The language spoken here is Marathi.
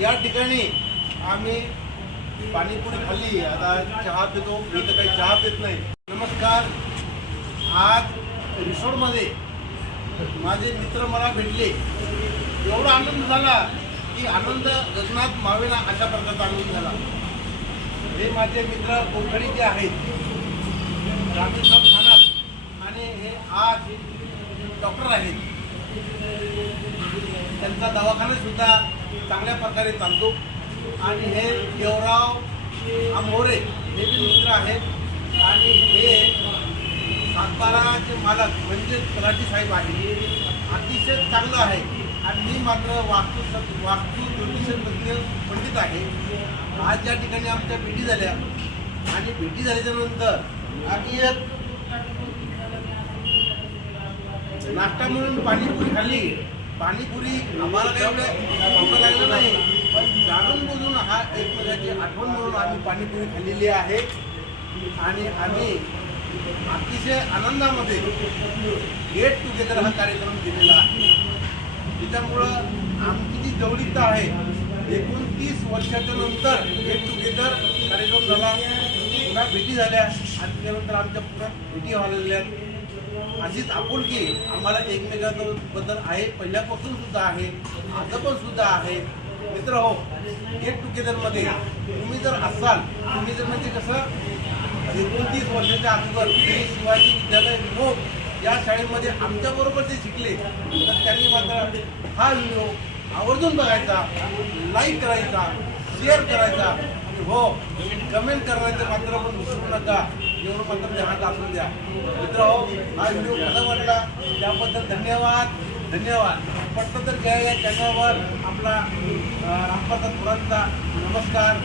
या ठिकाणी आम्ही पाणीपुरी खाल्ली, आता चहा पितो. मी तर काही चहा पित नाही. नमस्कार. आज रिसॉर्टमध्ये माझे मित्र मला भेटले. एवढा आनंद झाला की आनंद गगनात मावेना अशा प्रकारचा आनंद झाला. हे माझे मित्र कोकणीचे आहेत, रामेश्वर ठाण्यात, आणि हे आज डॉक्टर आहेत. त्यांचा दवाखाना सुद्धा चांगल्या प्रकारे चालतो. आणि हे देवराव आंबोरे हे बी मित्र आहेत. आणि हे सातबाराचे मालक म्हणजे तलाठी साहेब आहे. अतिशय चांगलं आहे. आणि मी मात्र वास्तू ज्योतिष तज्ञ पंडित आहे. आज या ठिकाणी आमच्या भेटी झाल्या, आणि भेटी झाल्याच्या नंतर आधी एक नाश्ता म्हणून पाणीपुरी खाल्ली. पाणीपुरी आम्हाला काही एवढं लागलं नाही, पण जाणून बोलून हा एकमेकाची आठवण म्हणून आम्ही पाणीपुरी खाल्लेली आहे. आणि आम्ही अतिशय आनंदामध्ये गेट टुगेदर हा कार्यक्रम केलेला आहे. त्याच्यामुळं आमची जी जवळीकता आहे, 29 वर्षाच्या नंतर गेट टुगेदर कार्यक्रम झाला, पुन्हा भेटी झाल्या, आणि त्याच्यानंतर आमच्या पुन्हा भेटी व्हायला. अशीच आपुलकी आम्हाला एकमेकांबद्दल आहे, पहिल्यापासून सुद्धा आहे, आता पण सुद्धा आहे. मित्र हो, गेट टुगेदरमध्ये तुम्ही जर असाल, तुम्ही जर म्हणजे कसं 29 वर्षाच्या अगोदर शिवाजी विद्यालय विमोग या शाळेमध्ये आमच्याबरोबर जे शिकले, तर त्यांनी मात्र हा व्हिडिओ आवर्जून बघायचा, लाईक करायचा, शेअर करायचा, आणि हो कमेंट करायचं मात्र पण विसरू नका. एवढं मात्र ध्यानात असू द्या. मित्र हो, हा व्हिडिओ कसा वाटला त्याबद्दल धन्यवाद. पटलं तर घ्या या चॅनलवर आपला रामप्रसाद थोरांचा नमस्कार.